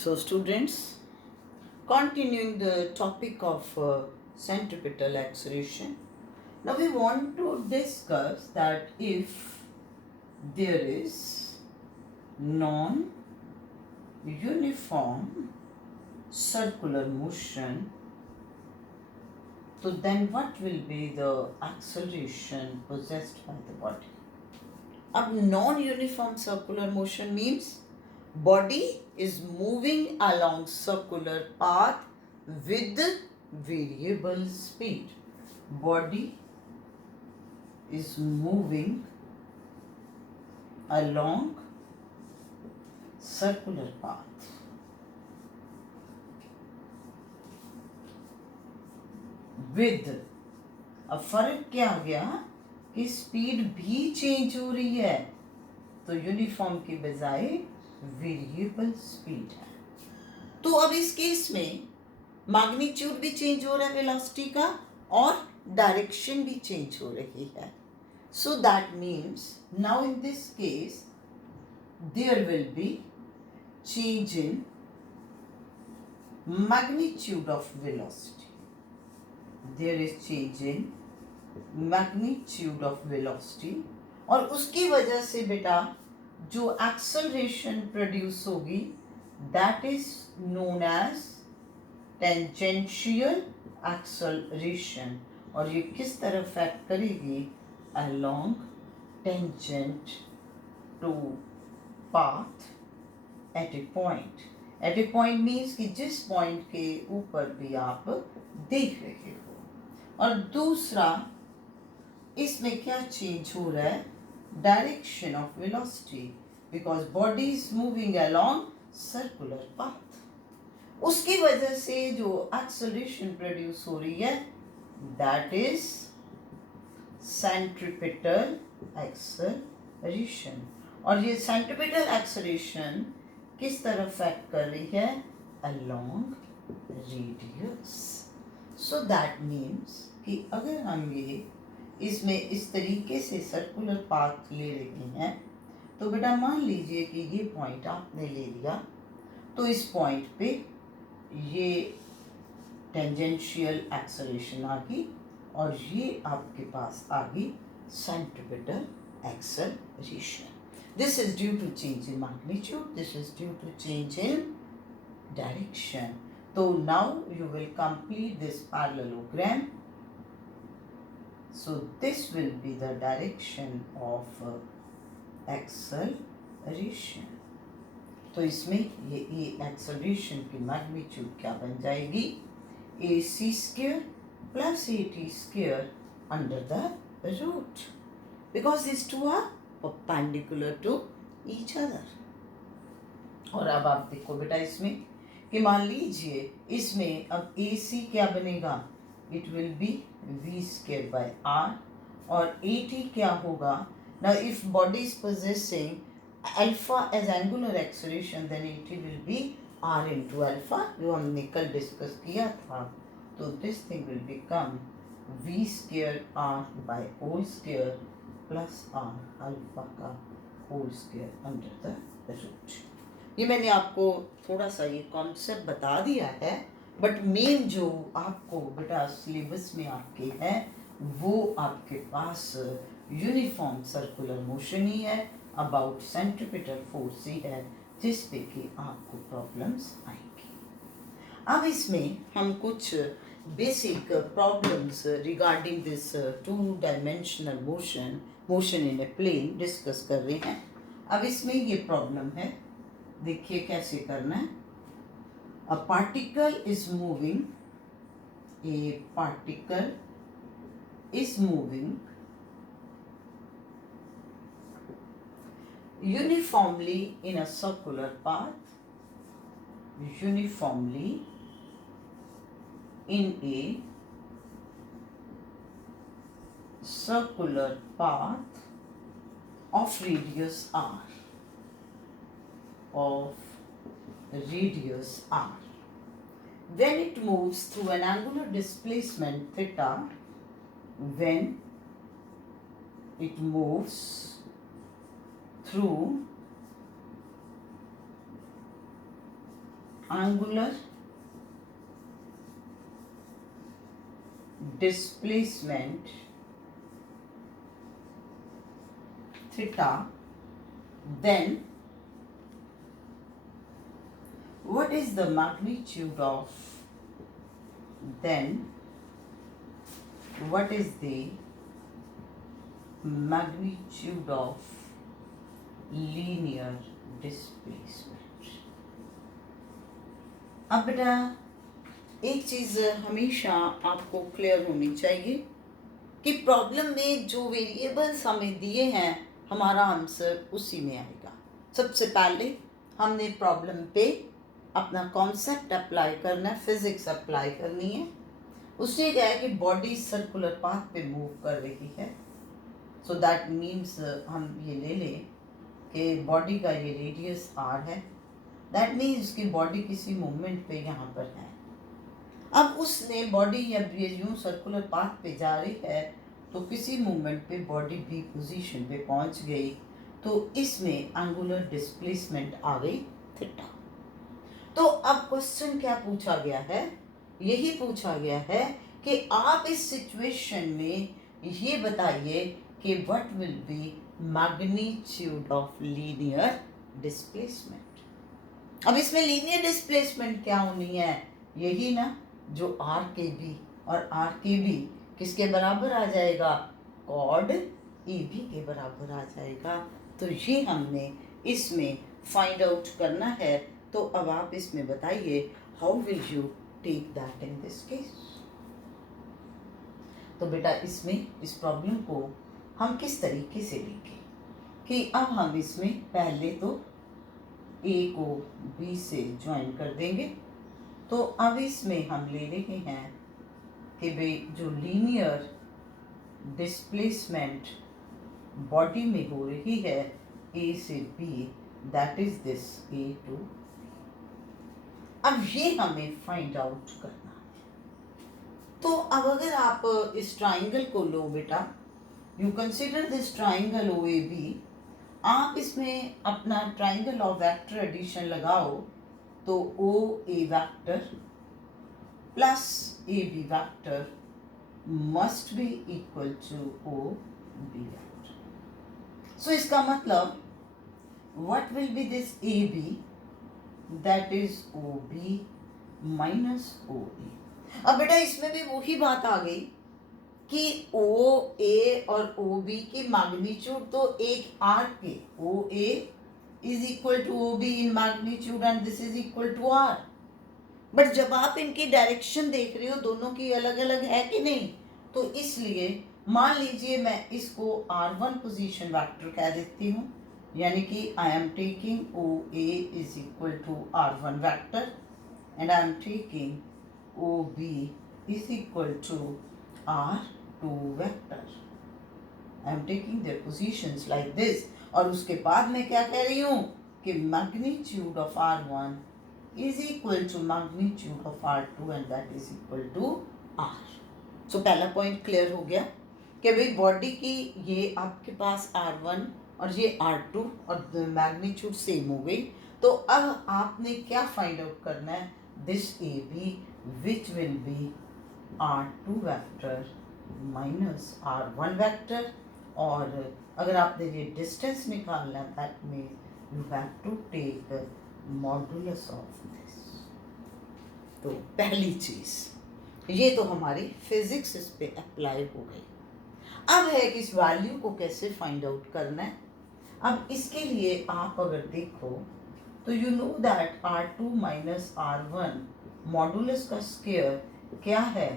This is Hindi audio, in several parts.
So, students, continuing the topic of centripetal acceleration, now we want to discuss that if there is non-uniform circular motion, so then what will be the acceleration possessed by the body? अब non-uniform circular motion means body is moving along circular path with variable speed. Body is moving along circular path with, अब फर्क क्या आ गया कि स्पीड भी चेंज हो रही है, तो यूनिफॉर्म की बजाय वेरिएबल स्पीड है। तो अब इस केस में मैग्नीट्यूड भी चेंज हो रहा है वेलोसिटी का और डायरेक्शन भी चेंज हो रही है। So that means now in this case there will be change in magnitude of velocity, there is change in magnitude of velocity, और उसकी वजह से बेटा जो एक्सेलरेशन प्रोड्यूस होगी that is known as tangential acceleration, और ये किस तरफ एक्ट करेगी? Along tangent to path at a point. At a point means कि जिस पॉइंट के ऊपर भी आप देख रहे हो। और दूसरा इसमें क्या चेंज हो रहा है? Direction of velocity, because body is moving along circular path. उसकी वजह से जो एक्सेलरेशन प्रोड्यूस हो रही है दैट इज सेंट्रिपिटल एक्सेलरेशन, और ये सेंट्रिपिटल एक्सेलरेशन किस तरफ एक्ट कर रही है? Along radius. So that means कि अगर हम ये इसमें इस तरीके से सर्कुलर पाथ ले रहे हैं, तो बेटा मान लीजिए कि ये पॉइंट आपने ले लिया, तो इस पॉइंट पे ये टेंजेंशियल एक्सेलरेशन आ गई और ये आपके पास आ गई centripetal acceleration. This is due to change in magnitude, this is due to change in direction. तो now you will complete this parallelogram. So this will be the direction of acceleration. तो इसमें ये acceleration की magnitude क्या बन जाएगी? AC square plus AT square under the root, because these two are perpendicular to each other. और अब आप देखो बेटा इसमें कि मान लीजिए इसमें अब AC क्या बनेगा? It will be V square by R, और AT क्या होगा? Now if body is possessing alpha as angular acceleration, then AT will be R into alpha, जो हमने कल डिस्कस किया था। तो this thing will become V square R by whole square plus R alpha का whole square under the root। ये मैंने आपको थोड़ा सा ये कॉन्सेप्ट बता दिया है, बट मेन जो आपको बेटा सिलेबस में आपके है वो आपके पास यूनिफॉर्म सर्कुलर मोशन ही है, अबाउट सेंट्रिपिटल फोर्स ही है, जिस पे कि आपको प्रॉब्लम्स आएंगी। अब इसमें हम कुछ basic problems regarding this two dimensional motion in a plane discuss कर रहे हैं। अब इसमें ये प्रॉब्लम है, देखिए कैसे करना है। A particle is moving uniformly in a circular path, uniformly in a circular path of radius r, when it moves through an angular displacement theta, when it moves through angular displacement theta, then what is the magnitude of linear displacement? अब बेटा एक चीज हमेशा आपको क्लियर होनी चाहिए कि प्रॉब्लम में जो वेरिएबल्स हमें दिए हैं हमारा आंसर उसी में आएगा। सबसे पहले हमने प्रॉब्लम पे अपना कॉन्सेप्ट अप्लाई करना है, फिजिक्स अप्लाई करनी है। उसने कहा है कि बॉडी सर्कुलर पाथ पे मूव कर रही है, सो दैट मीन्स हम ये ले लें कि बॉडी का ये रेडियस r है, दैट मीन्स कि बॉडी किसी मूवमेंट पे यहाँ पर है। अब उसने बॉडी या यूं सर्कुलर पाथ पे जा रही है तो किसी मूवमेंट पे बॉडी बी पोजीशन पे पहुंच गई, तो इसमें एंगुलर डिस्प्लेसमेंट आ गई थीटा। तो अब क्वेश्चन क्या पूछा गया है? यही पूछा गया है कि आप इस सिचुएशन में ये बताइए कि what will B magnitude of linear displacement. अब इसमें लीनियर डिस्प्लेसमेंट क्या होनी है? यही ना जो आर के बी, और आर के बी किसके बराबर आ जाएगा? कॉड ए बी के बराबर आ जाएगा। तो ये हमने इसमें फाइंड आउट करना है। तो अब आप इसमें बताइए how will you take that in this case. तो बेटा इसमें इस प्रॉब्लम को हम किस तरीके से लेंगे कि अब हम इसमें पहले तो ए को बी से ज्वाइन कर देंगे। तो अब इसमें हम ले रहे हैं कि भाई जो लीनियर डिस्प्लेसमेंट बॉडी में हो रही है ए से B, that is this A two. अब ये हमें फाइंड आउट करना है। तो अब अगर आप इस ट्राइंगल को लो बेटा, you consider this triangle O A B, आप इसमें अपना ट्राइंगल ऑफ वेक्टर एडिशन लगाओ तो O A vector plus A B vector must be equal to O B vector. So इसका मतलब what will be this A B, that is O B minus O A. अब बेटा इसमें भी वही बात आ गई कि ओ ए और ओ बी की मैग्नीट्यूड तो एक आर के, ओ ए is equal to OB in magnitude and this is equal to R। But जब आप इनकी डायरेक्शन देख रहे हो दोनों की अलग अलग है कि नहीं, तो इसलिए मान लीजिए मैं इसको R1 पोजीशन वेक्टर कह देती हूँ, यानी कि I am taking OA is equal to R1 vector and I am taking OB is equal to R2 vector. I am taking their positions like this। और उसके बाद मैं क्या कह रही हूँ कि magnitude of R1 is equal to magnitude of R2 and that is equal to R। So पहला पॉइंट क्लियर हो गया कि भाई बॉडी की ये आपके पास R1 और ये R2 और मैग्नीट्यूड सेम हो गई। तो अब आपने क्या फाइंड आउट करना है? This A B which will be R2 vector minus R1 vector, और अगर आपने ये डिस्टेंस निकालना है that means you have to take modulus of this. तो पहली चीज ये तो हमारी फिजिक्स इस पे अप्लाई हो गई। अब है कि इस वैल्यू को कैसे फाइंड आउट करना है। अब इसके लिए आप अगर देखो तो you know that R2 minus R1 modulus का स्क्वायर क्या है?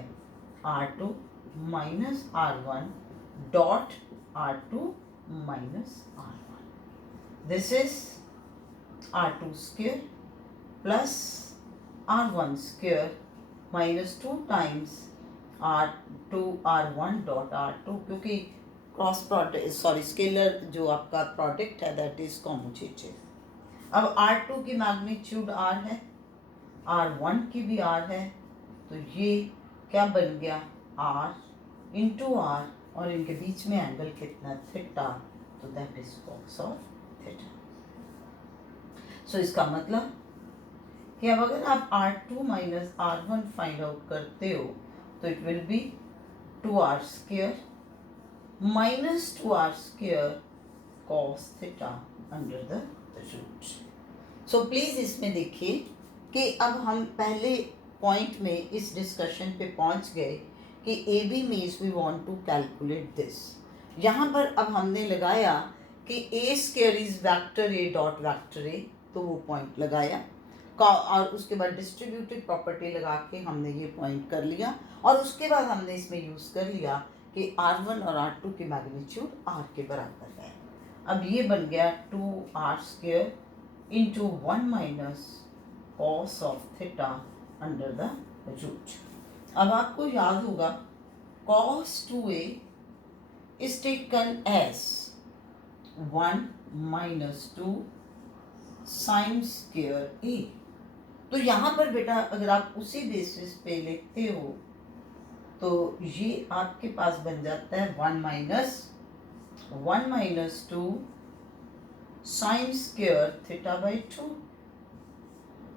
R2 minus R1 dot R2 minus R1. This is R2 square plus R1 square minus 2 times R2 R1 dot R2, क्योंकि क्रॉस प्रोडक्ट स्केलर जो आपका प्रोडक्ट है दैट इज कॉम्यूटेटिव। अब R2 की मैग्नीट्यूड R है, R1 की भी R है, तो ये क्या बन गया? R इंटू R, और इनके बीच में एंगल कितना? थीटा, तो that is cos of theta. So इसका मतलब कि अब अगर आप R2 minus R1 find out करते हो तो it will be 2R square minus 2R square cos theta under the root. So please इसमें देखिए कि अब हम पहले पॉइंट में इस डिस्कशन पे पहुंच गए कि A B means we want to calculate this. यहाँ पर अब हमने लगाया कि A square is vector A dot vector A, तो वो पॉइंट लगाया और उसके बाद डिस्ट्रीब्यूटिव प्रॉपर्टी लगा के हमने ये पॉइंट कर लिया और उसके बाद हमने इसमें यूज़ कर लिया कि R1 और R2 की मैग्नीट्यूड R के बराबर है। अब ये बन गया 2R square into 1 minus cos of theta under the root. अब आपको याद होगा cos 2a is taken as 1 minus 2 sin square a। तो यहाँ पर बेटा अगर आप उसी बेसिस पे लिखते हो तो ये आपके पास बन जाता है 1 minus 2 sine square theta by 2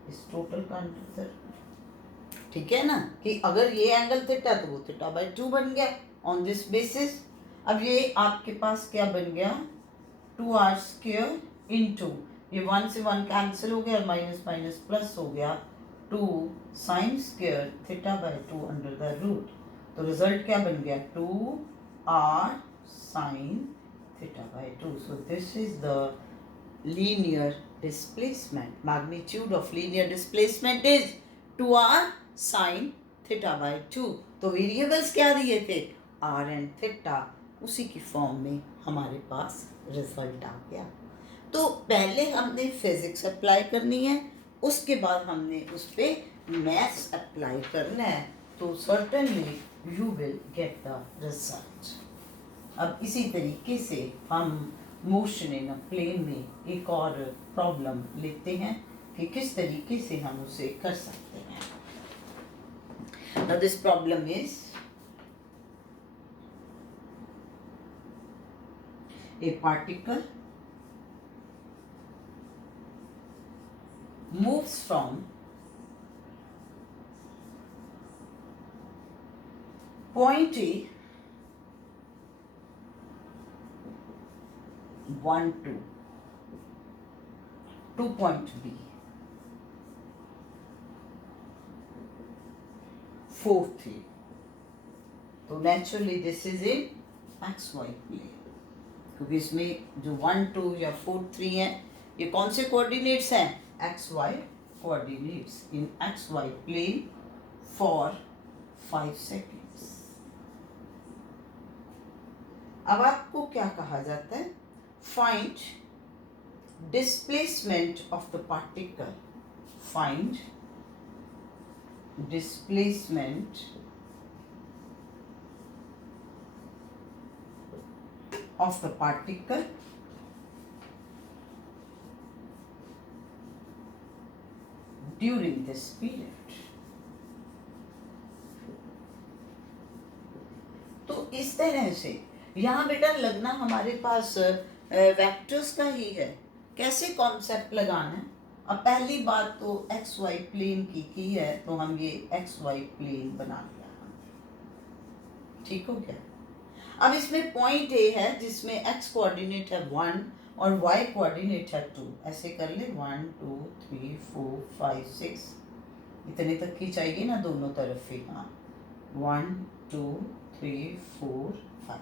इस टोटल का अंतर। ठीक है ना कि अगर ये एंगल थीटा तो वो थीटा बाई 2 बन गया ऑन दिस बेसिस। अब ये आपके पास क्या बन गया 2R स्क्वायर इंटू ये 1 से 1 कैंसिल हो गया माइनस माइनस प्लस हो गया 2 sine square theta by 2 under the root. तो रिजल्ट क्या बन गया 2R sine theta by 2। So this is the linear displacement. Magnitude of linear displacement is 2R sine theta by 2। तो वेरिएबल्स क्या दिए थे R एंड थीटा, उसी की फॉर्म में हमारे पास रिजल्ट आ गया। तो पहले हमने फिजिक्स अप्लाई करनी है, उसके बाद हमने उस पर मैथ्स अप्लाई करना है, तो certainly you will get the result. अब इसी तरीके से हम मोशन इन अ प्लेन में एक और प्रॉब्लम लेते हैं कि किस तरीके से हम उसे कर सकते हैं। Now this problem is a particle moves from point A 1 to point B 4 3। तो naturally this is in XY plane, क्योंकि इसमें जो 1 2 या 4 3 है ये कौन से कोऑर्डिनेट्स हैं XY coordinates in XY plane for 5 seconds. अब आपको क्या कहा जाता है find displacement of the particle. Find displacement of the particle during this period। तो इस तरह से यहाँ बेटा लगना हमारे पास वेक्टर्स का ही है। कैसे कॉन्सेप्ट लगाना है, अब पहली बात तो एक्स वाई प्लेन की है, तो हम ये एक्स वाई प्लेन बना लिया हमने। ठीक हो गया। अब इसमें पॉइंट ए है जिसमें एक्स कोऑर्डिनेट है 1 और वाई कोऑर्डिनेट है 2। ऐसे कर ले 1 2 3 4 5 6 इतने तक की चाहिए ना दोनों तरफ ही। हाँ 1 2 3 4 5।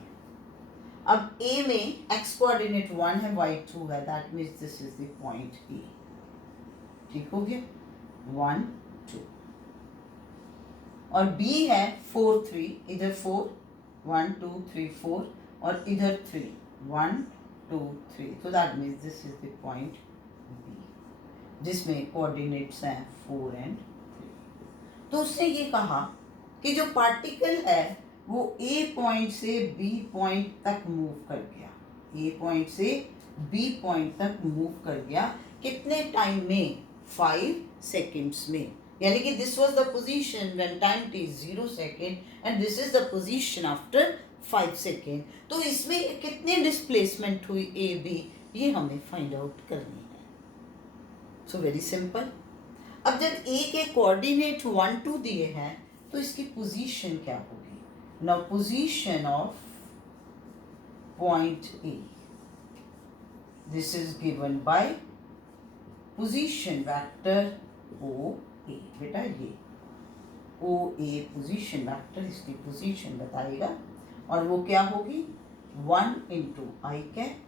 अब ए में एक्स कोऑर्डिनेट 1 है वाई 2 है, that means this is the point A. ठीक हो गया 1 2। और B है 4 3, इधर 4 1 2 3 4 और इधर 3 1 2 3। तो that means this is the point B जिसमें कोऑर्डिनेट्स हैं 4 एंड 3। तो उसने ये कहा कि जो पार्टिकल है वो A पॉइंट से B पॉइंट तक मूव कर गया। A पॉइंट से B पॉइंट तक मूव कर गया कितने टाइम में 5 सेकेंड्स में। यानी कि this was the position when time t is 0 second and this is the position after 5 second. तो इसमें कितने डिस्प्लेसमेंट हुई A B ये हमें फाइंड आउट करनी है। So very simple. अब जब ए के कोऑर्डिनेट 1 2 दिए हैं तो इसकी पोजीशन क्या होगी? Now position of point A, this is given by position vector O A. बेटा ये ओ ए पोजीशन वेक्टर इसकी पोजीशन बताएगा और वो क्या होगी? 1 into I cap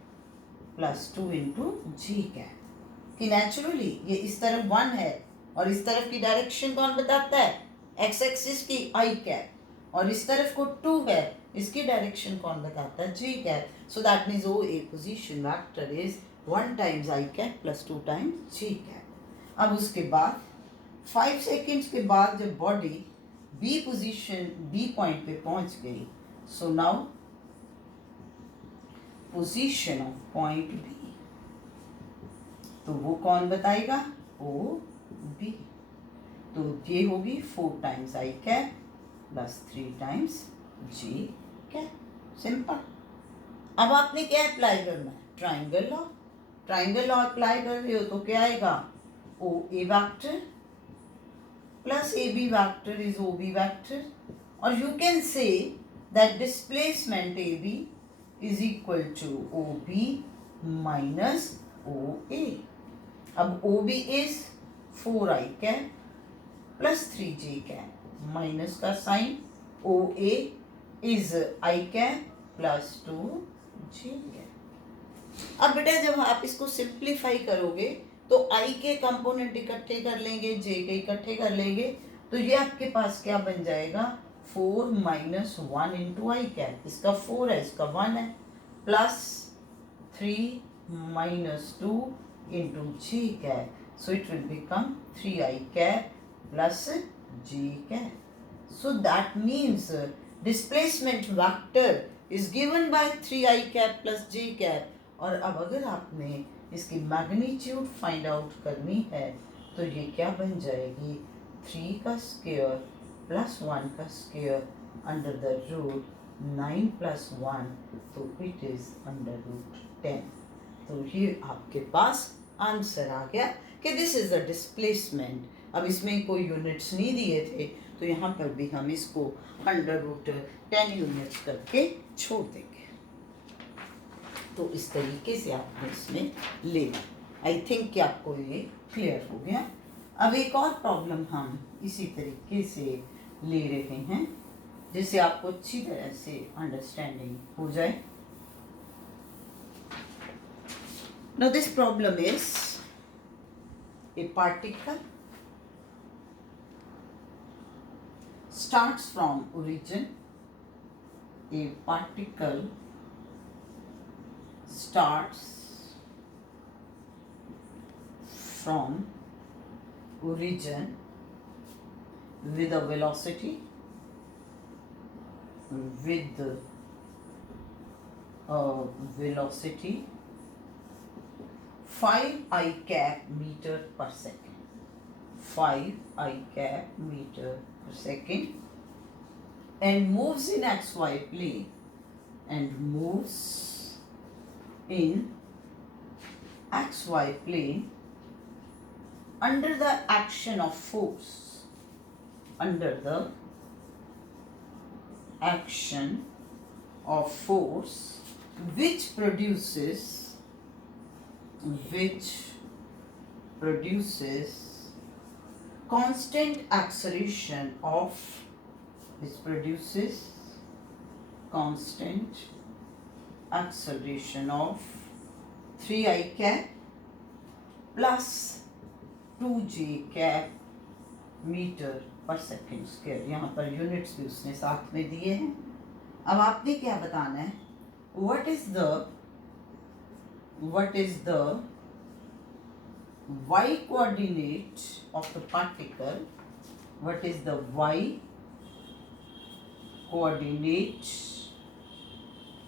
plus 2 into J cap. कि नेचुरली ये इस तरफ 1 है और इस तरफ की डायरेक्शन कौन बताता है? एक्स एक्सिस की आई कैप, और इस तरफ को 2 है, इसकी डायरेक्शन कौन बताता है? J cap. So that means O A position vector is 1 times I cap plus 2 times J cap. अब उसके बाद 5 सेकेंड्स के बाद जब body B position B point पे पहुंच गई, so now position of point B, तो वो कौन बताएगा? O B. तो ये होगी 4 times I cap plus 3 times J cap. Simple. अब आपने क्या अप्लाई करना है? Triangle law. Triangle law apply कर रहे हो तो क्या आएगा? O A vector plus A B vector is O B vector, और you can say that displacement A B is equal to O B minus O A. अब O B is 4 I cap plus 3 J cap, minus का sign, O A is I cap plus 2 J cap. अब बेटा जब आप इसको सिंप्लीफाई करोगे तो आई के कंपोनेंट इकट्ठे कर लेंगे, जे के इकट्ठे कर लेंगे, तो ये आपके पास क्या बन जाएगा? 4 माइनस 1 इंटू आई कैप, इसका 4 है इसका 1 है, plus 3 minus 2 into g cap, so it will become 3i cap plus g cap. So that means displacement vector is given by 3i cap plus g cap. और अब अगर आपने इसकी मैग्नीट्यूड फाइंड आउट करनी है तो ये क्या बन जाएगी? 3 का स्क्वायर प्लस 1 का square under the root 9 plus 1, तो इट इज अंडर रूट 10। तो ये आपके पास आंसर आ गया कि दिस इज द डिस्प्लेसमेंट। अब इसमें कोई यूनिट्स नहीं दिए थे तो यहाँ पर भी हम इसको अंडर रूट 10 यूनिट्स करके छोड़ देंगे। तो इस तरीके से आपने इसमें ले, आई थिंक कि आपको ये क्लियर हो गया। अब एक और प्रॉब्लम हम इसी तरीके से ले रहे हैं जिससे आपको अच्छी तरह से अंडरस्टैंडिंग हो जाए। Now this problem is a particle starts from origin. A particle starts from origin with a velocity 5 I cap meter per second. 5 I cap meter per second and moves in XY plane and moves in XY plane under the action of force, under the action of force which produces constant acceleration of, which produces constant acceleration of 3i cap plus 2j cap meter per second square। यहाँ पर यूनिट्स भी उसने साथ में दिए हैं। अब आपने क्या बताना है? what is the y coordinate of the particle? What is the y coordinate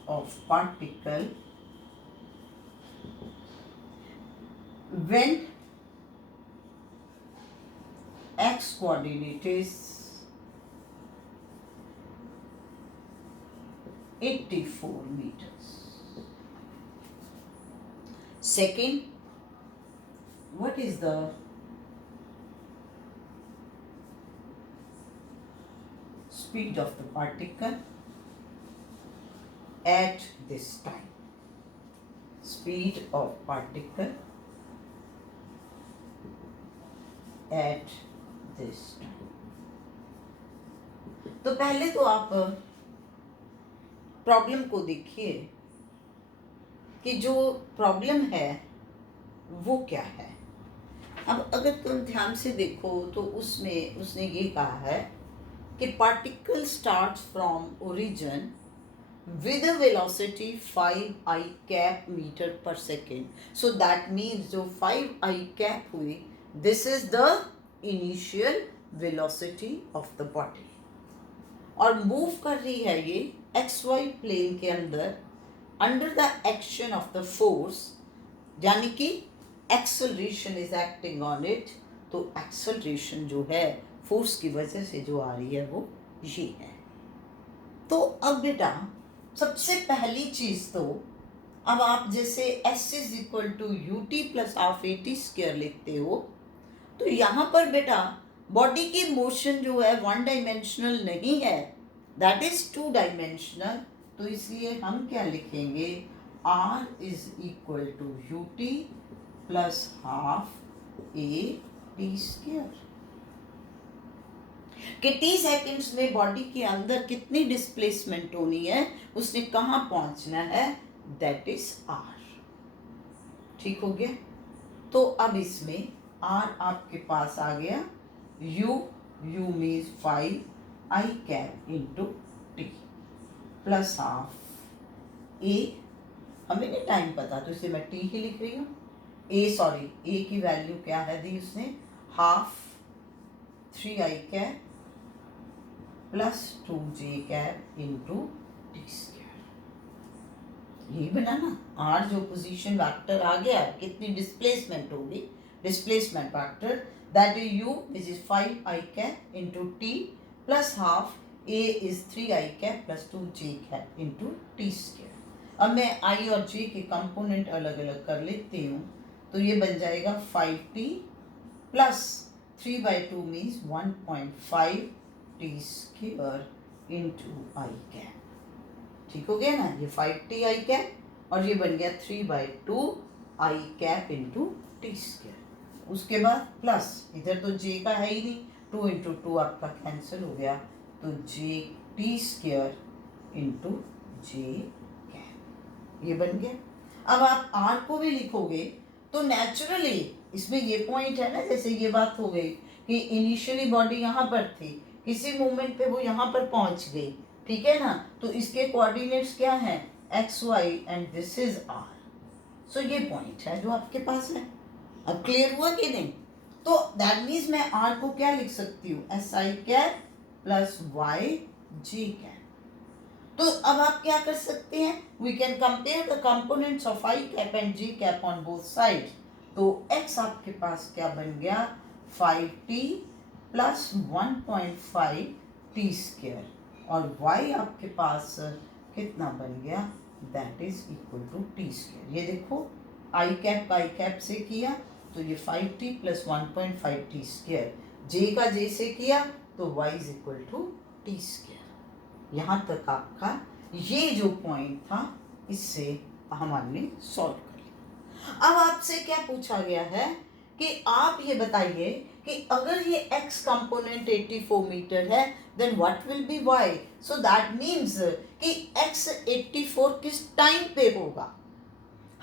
of particle when x coordinate is 84 meters? Second, what is the speed of the particle at this time. Speed of particle at this time. तो पहले तो आप प्रॉब्लम को देखिए कि जो प्रॉब्लम है वो क्या है. अब अगर तुम ध्यान से देखो तो उसमें उसने ये कहा है कि particle starts from origin with a velocity 5 I cap meter per second. So that means जो 5 I cap हुई, this is the initial velocity of the body. और मूव कर रही है ये XY प्लेन के अंदर under the action of the force, यानी कि acceleration is acting on it. तो acceleration जो है फोर्स की वजह से जो आ रही है वो ये है. तो अब बेटा सबसे पहली चीज तो अब आप जैसे S is equal to u t plus half a t square लिखते हो, तो यहाँ पर बेटा बॉडी की मोशन जो है वन डायमेंशनल नहीं है, दैट इज टू डायमेंशनल. तो इसलिए हम क्या लिखेंगे, R is equal to u t plus half a t square. कि टी सेकेंड्स में बॉडी के अंदर कितनी डिस्प्लेसमेंट होनी है, उसने कहाँ पहुंचना है, दैट इज आर. ठीक हो गया. तो अब इसमें आर आपके पास आ गया, U means 5 I cap into T plus half A. हमें नहीं टाइम पता तो इसे मैं टी ही लिख रही हूँ. ए की वैल्यू क्या है दी उसने, half 3 I cap plus 2j cap into T square. यही बना ना. आर जो पोजीशन वेक्टर आ गया, कितनी डिस्प्लेसमेंट होगी, displacement vector that is you which is 5 I cap into T plus half A is 3 I cap plus 2j cap into T square. अब मैं आई और जे के कंपोनेंट अलग अलग कर लेती हूँ. तो ये बन जाएगा 5t plus 3/2 means 1.5 T square into I cap. ठीक हो गया ना. ये 5t आई कैप और ये बन गया 3/2 आई कैप इंटू टी स्क्वायर. उसके बाद प्लस इधर तो j का है ही नहीं, 2 इंटू 2 आपका कैंसिल हो गया, तो j टी स्क्वायर इंटू जे कैप. ये बन गया. अब आप r को भी लिखोगे तो नेचुरली इसमें ये पॉइंट है ना, जैसे ये बात हो गई कि इनिशियली बॉडी यहाँ पर थी, किसी मोमेंट पे वो यहाँ पर पहुँच गई. ठीक है ना. तो इसके कोऑर्डिनेट्स क्या हैं, x y and this is r. So ये पॉइंट है जो आपके पास है. अब क्लियर हुआ कि नहीं. तो दैट मीन्स मैं आर को क्या लिख सकती हूँ, s i cap plus y j cap. तो अब आप क्या कर सकते हैं, we can compare the components of i cap and j cap on both sides. तो x आपके पास क्या बन गया, 5t प्लस 1.5 टी स्क्वायर, और y आपके पास कितना बन गया, that is equal to t square. ये देखो आई कैप का आई कैप से किया तो ये 5t plus 1.5 T square, j का j से किया तो y is equal to t square. यहाँ तक आपका ये जो पॉइंट था इससे हमने सॉल्व कर लिया. अब आपसे क्या पूछा गया है कि आप ये बताइए कि अगर ये x कंपोनेंट 84 मीटर है then what will be y. So that means कि x 84 किस टाइम पे होगा.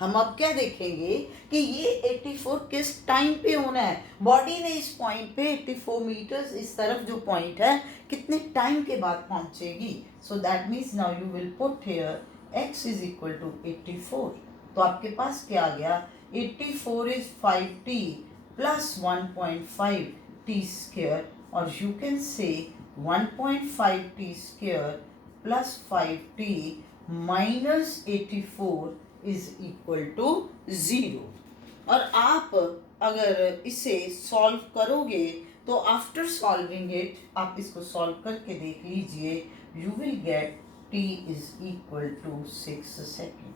हम अब क्या देखेंगे कि ये 84 किस टाइम पे होना है. बॉडी ने इस पॉइंट पे 84 मीटर्स इस तरफ जो पॉइंट है कितने टाइम के बाद पहुंचेगी. So that means now you will put here x is equal to 84. तो आपके पास क्या आ गया, 84 is 5t plus 1.5 T square, और you can say 1.5 T square plus 5t minus 84 is equal to 0. और आप अगर इसे सॉल्व करोगे तो आफ्टर सॉल्विंग इट आप इसको सॉल्व करके देख लीजिए, you will get t is equal to 6 second.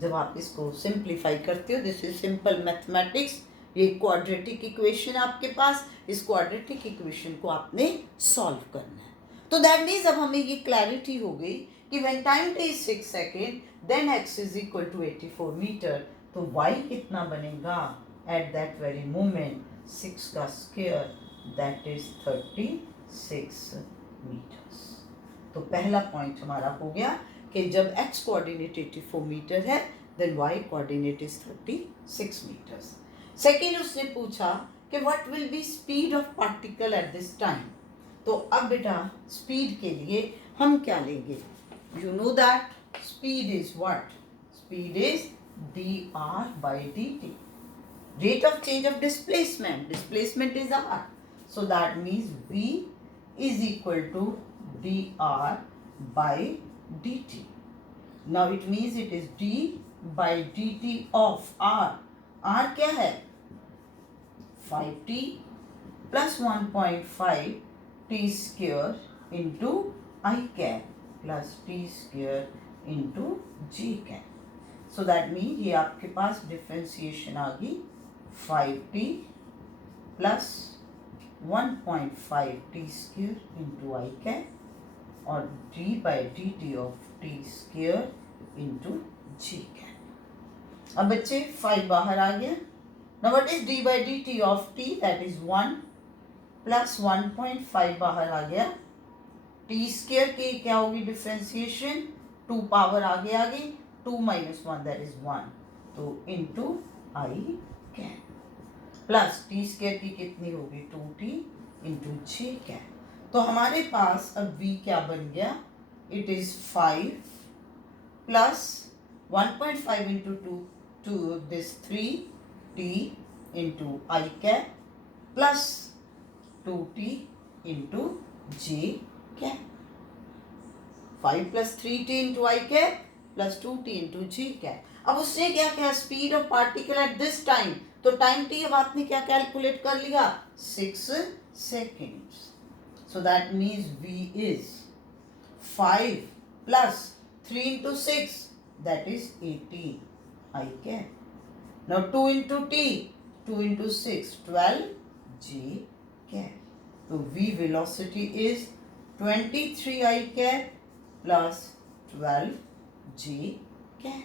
जब आप इसको सिंप्लीफाई करते हो, दिस इज सिंपल मैथमेटिक्स. ये क्वाड्रेटिक इक्वेशन आपके पास, इस क्वाड्रेटिक इक्वेशन को आपने सॉल्व करना है. तो दैट मीन्स अब हमें ये क्लैरिटी हो गई कि when time t is 6 second then x is equal to 84 meter, तो y कितना बनेगा एट दैट वेरी मोमेंट, 6 का स्क्वायर दैट इज 36 मीटर्स। तो पहला पॉइंट हमारा हो गया कि जब x कोऑर्डिनेट 84 मीटर है then y coordinate is 36 meters. Second उसने पूछा कि what will be speed of particle at this time. तो अब बेटा स्पीड के लिए हम क्या लेंगे, you know that speed is what, speed is dr by dt, rate of change of displacement, displacement is r, so that means v is equal to dr by dt. Now it means it is d by dt of r, r क्या है 5t plus 1.5 t square into I cap plus t square into j cap. So that means ये आपके पास डिफ्रेंसिएशन आ गई 5t plus 1.5 t square into I cap और d by dt of t square into j cap। अब बच्चे 5 बाहर आ गया। Now what is d by dt of t, that is 1 plus 1.5 बाहर आ गया, t स्क्वायर की क्या होगी डिफ्रेंसिएशन, 2 पावर आगे आ गई, 2 minus 1 that is 1, तो into I cap plus T square की कितनी होगी 2t into j कैप। तो हमारे पास अब v क्या बन गया, it is 5 plus 1.5 into 2 this 3t into I cap plus 2t into j cap, 5 plus 3t into I cap plus 2t into j cap। अब उसने क्या किया, speed of particle at this time, तो टाइम t अब आपने क्या कैलकुलेट कर लिया 6 seconds, so that means v is 5 plus 3 into 6 that is 18 I cap। Now 2 into t, 2 into 6 12 j cap, so v velocity is 23 I cap plus 12 j cap।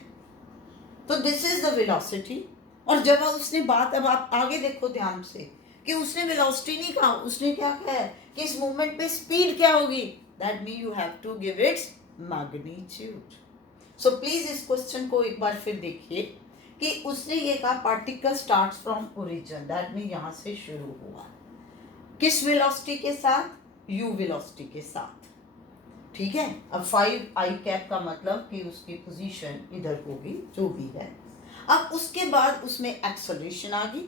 तो दिस इज द वेलोसिटी। और जब उसने बात, अब आप आगे देखो ध्यान से कि उसने वेलोसिटी नहीं कहा, उसने क्या कहा है कि इस मूवमेंट पे स्पीड क्या होगी, that mean you have to give its magnitude. So please इस क्वेश्चन को एक बार फिर देखिए कि उसने ये कहा particle starts from origin, that mean यहाँ से शुरू हुआ, किस वेलोसिटी के साथ, u वेलोसिटी के साथ, ठीक है। अब 5 I कैप का मतलब कि उसकी पोजीशन इधर होगी जो भी है। अब उसके बाद उसमें एक्सेलरेशन आ गई,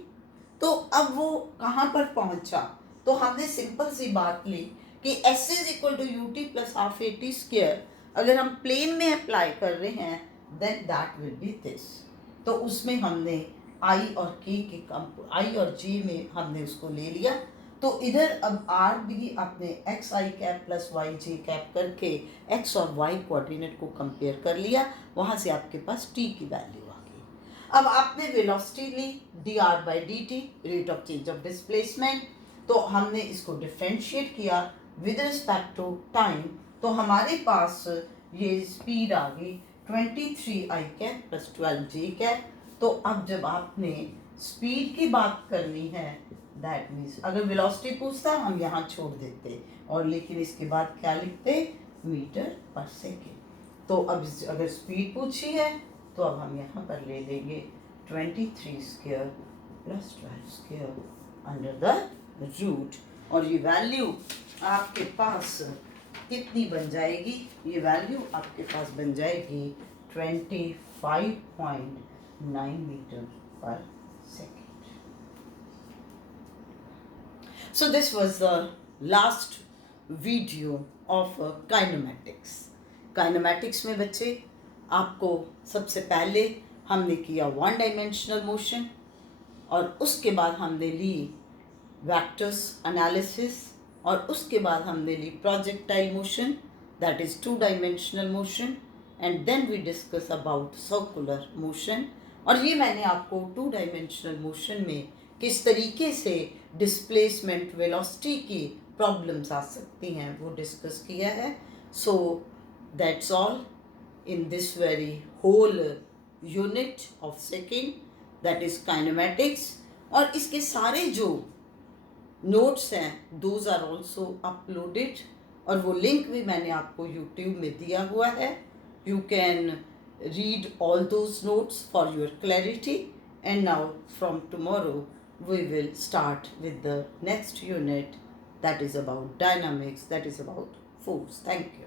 तो अब वो कहाँ पर पहुंचा, तो हमने सिंपल सी बात ली कि s is equal to u t plus half a t square, अगर हम प्लेन में अप्लाई कर रहे हैं then that will be this. तो उसमें हमने i और k के i और j में हमने उसको ले लिया, तो इधर अब r भी आपने एक्स आई कैप प्लस वाई जे कैप करके x और y कोऑर्डिनेट को कंपेयर कर लिया, वहाँ से आपके पास t की वैल्यू आ गई। अब आपने वेलोसिटी ली dr by dt, rate of change of displacement, तो हमने इसको डिफ्रेंशिएट किया विद रिस्पेक्ट टू टाइम, तो हमारे पास ये स्पीड आ गई 23 आई कैप प्लस 12 जे कैप। तो अब जब आपने स्पीड की बात करनी है दैट मीन्स अगर वेलोसिटी पूछता हम यहाँ छोड़ देते और लेकिन इसके बाद क्या लिखते मीटर पर सेकेंड। तो अब अगर स्पीड पूछी है तो अब हम यहाँ पर ले लेंगे 23 square plus 12 square under the root, और ये वैल्यू आपके पास कितनी बन जाएगी, ये वैल्यू आपके पास बन जाएगी 25.9 मीटर पर second. So this was the last video of kinematics। kinematics में बच्चे आपको सबसे पहले हमने किया 1 डायमेंशनल मोशन, और उसके बाद हमने ली वेक्टर्स एनालिसिस, और उसके बाद हमने ली projectile motion that is 2 dimensional motion, and then we discuss about circular motion. और ये मैंने आपको 2 डायमेंशनल मोशन में किस तरीके से डिस्प्लेसमेंट वेलोसिटी की प्रॉब्लम्स आ सकती हैं वो डिस्कस किया है. So that's all in this very whole unit of second, that is kinematics. और इसके सारे जो नोट्स हैं दोज आर ऑल्सो अपलोडेड और वो लिंक भी मैंने आपको यूट्यूब में दिया हुआ है. You can read all those notes for your clarity. And now from tomorrow we will start with the next unit, that is about dynamics, that is about force. Thank you.